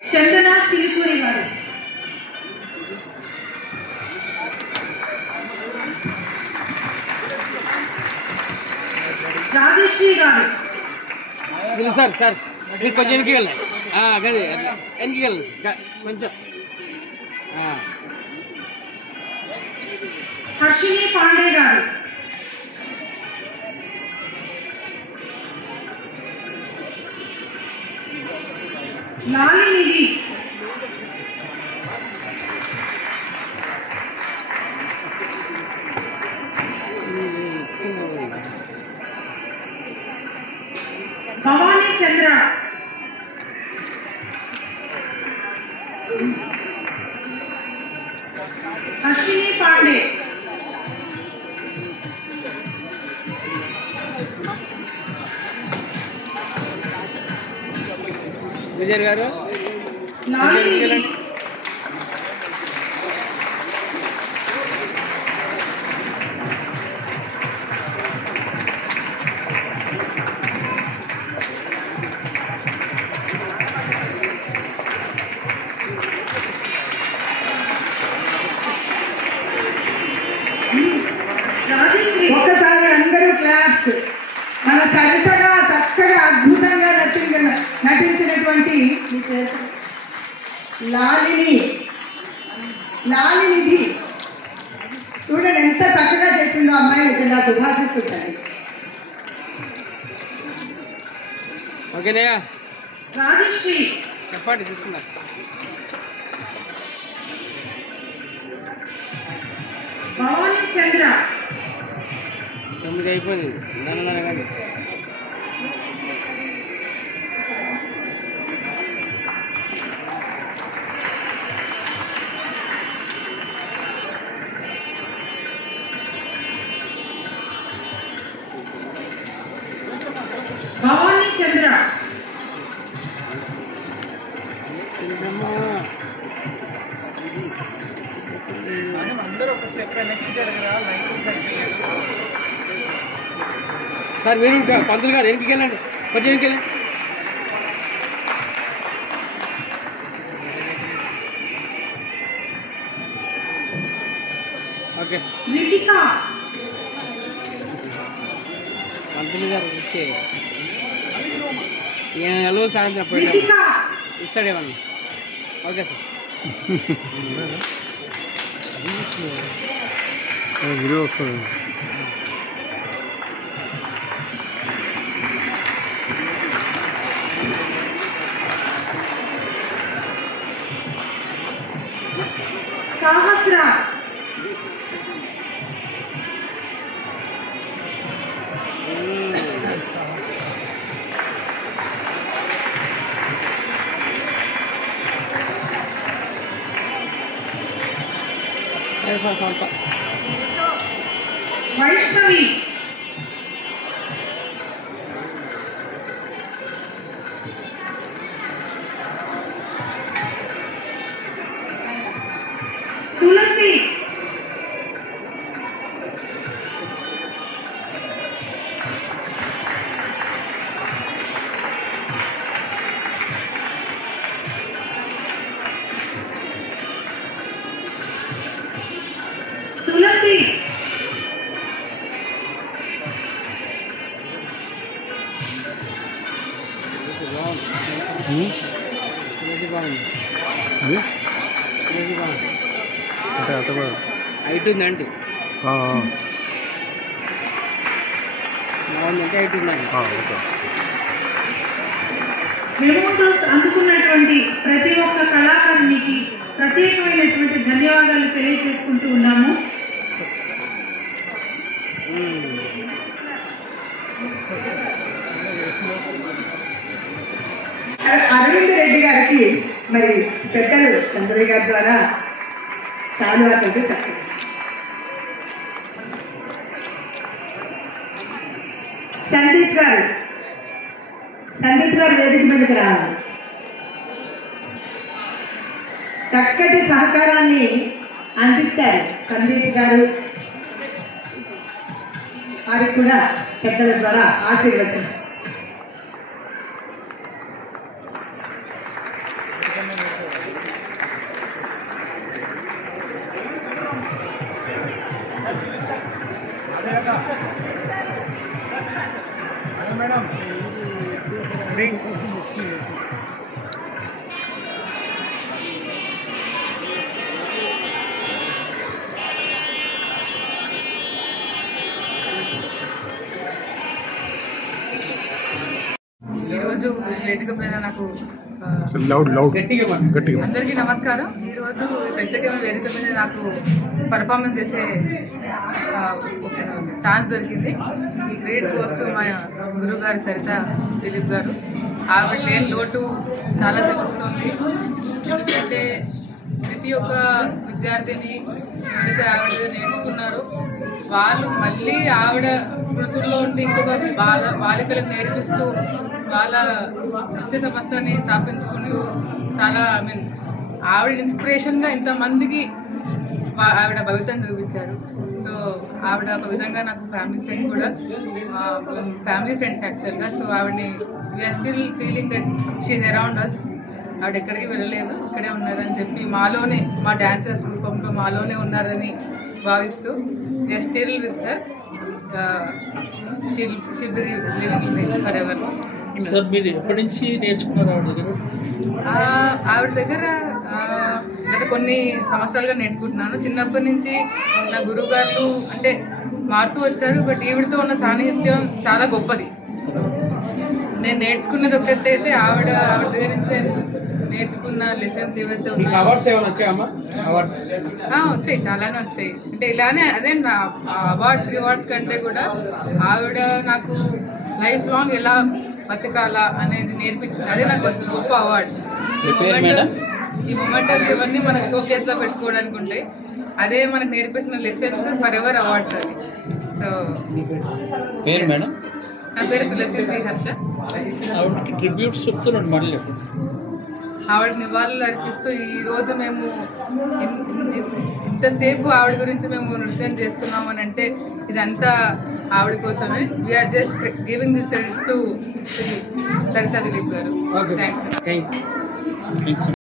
చందన చిలుకూరి గారు, రాజశ్రీ గారు, sir sir మీరు కొంచెం వెనక్కి వెళ్ళండి. గది వెనక్కి వెళ్ళండి కొంచెం. హర్షిని పాండే గారు, లాలినిధి, భవానీ చంద్ర, హర్షిని పాండే, విజయ్ గారు, లాలినిధి, రాజశ్రీ. ఒక్కసారి అందరూ క్లాప్స్. మన సరితగా చక్కగా అద్భుతంగా నటించినటువంటి లాలినిధి చూడండి ఎంత చక్కగా చేసిందో అమ్మాయి. నిజంగా శుభాశిస్తుందండి. ఓకేనయ్యా రాజశ్రీ, చెప్పండి తీసుకున్నా. భవానీ చంద్ర, 9 అయిపోయింది. దానిలోనే కానీ భవానీ చంద్ర, సార్ మీరు పంతులు గారు వెనక్కి వెళ్ళండి, కొంచెం వెనక్కి వెళ్ళండి. ఓకే రితిక, పంతులు గారు ఓకే. ఎల్లో సాయంత్రం రితిక, ఇస్తాడేమన్నా. Okay sir. వీడియో వస్తుంది. సహస్ర, ಸ್ವಲ್ಪ వైష్ణవి, తులసి, తులసి, బాగుంది. అంటే అత హైట్ ఉందండి. బాగుందంటే హైట్ ఉందండి. మెమోటోస్ అందుకున్నటువంటి ప్రతి ఒక్క కళాకారునికి ప్రత్యేకమైనటువంటి ధన్యవాదాలు తెలియజేసుకుంటూ ఉన్నాము. అరవింద్ రెడ్డి గారికి మరి పెద్దలు చంద్రయ్య గారి ద్వారా శాలువాతోటి సత్కరిస్తారు. సందీప్ గారు వేదిక మీదకి రావాలి. చక్కటి సహకారాన్ని అందించారు సందీప్ గారు. వారికి కూడా పెద్దల ద్వారా ఆశీర్వచనం. ఈరోజు వేదిక పైన నాకు గట్టిగా అందరికీ నమస్కారం. ఈరోజు ప్రత్యేకమైన వేదిక మీద నాకు పర్ఫార్మెన్స్ చేసే ఛాన్స్ దొరికింది. ఈ క్రెడిట్ గోస్ టు మా గురువు గారు సరిత దిలీప్ గారు. ఆవిడ లేని లోటు చాలా తెలుస్తుంది. ఎందుకంటే ప్రతి ఒక్క విద్యార్థిని ఏదైతే ఆవిడ నేర్చుకున్నారో వాళ్ళు మళ్ళీ ఆవిడ స్మృతుల్లో ఉండి ఇంకొక బాలికలకు నేర్పిస్తూ వాళ్ళ నృత్య సంస్థని స్థాపించుకుంటూ చాలా ఆవిడ ఇన్స్పిరేషన్గా ఇంతమందికి ఆవిడ భవితను చూపించారు. సో ఆవిడ ఒక విధంగా నాకు ఫ్యామిలీ ఫ్రెండ్ కూడా, ఫ్యామిలీ ఫ్రెండ్స్ యాక్చువల్గా. సో ఆవిడని we are still feeling that she's around us. ఆవిడ ఎక్కడికి వెళ్ళలేదు, ఇక్కడే ఉన్నారని చెప్పి మాలోనే, మా డాన్సర్స్ రూపంలో మాలోనే ఉన్నారని భావిస్తూ we are still with her. She'll be living forever. Sir మీరు ఎప్పటి నుంచి నేర్చుకున్నారు ఆవిడ దగ్గర? గత కొన్ని సంవత్సరాలుగా నేర్చుకుంటున్నాను. చిన్నప్పటి నుంచి నా గురువు గారు అంటే మారుతూ వచ్చారు, బట్ ఈవిడతో ఉన్న సాన్నిహిత్యం చాలా గొప్పది. నేను నేర్చుకున్నది ఒకటైతే ఆవిడ దగ్గర నుంచి నేను నేర్చుకున్న లెసన్స్ ఏవైతే ఉన్నాయో వచ్చాయి, చాలానే వచ్చాయి. అంటే ఇలానే అదే నా అవార్డ్స్ రివార్డ్స్ కంటే కూడా ఆవిడ నాకు లైఫ్ లాంగ్ ఎలా బతకాలా అనేది నేర్పించింది. అదే నాకు గొప్ప అవార్డు. ఈ మొమెంటస్ ఇవన్నీ మనకు షోకేస్లో పెట్టుకోవడానికి ఉంటాయి. అదే మనకు నేర్పించిన లెసన్స్ ఫర్ ఎవర్ అవార్డ్స్ అది. సో మేడం నా పేరు తులసి శ్రీహర్ష. ఆవిడకి ట్రిబ్యూట్స్ చెప్తున్నాడు మళ్ళీ. ఆవిడ నివాళులు అర్పిస్తూ ఈరోజు మేము ఇంతసేపు ఆవిడ గురించి మేము నృత్యం చేస్తున్నాము అని అంటే ఇదంతా ఆవిడ కోసమే. We are just giving this credits to Saritha Dileep గారు. థ్యాంక్స్.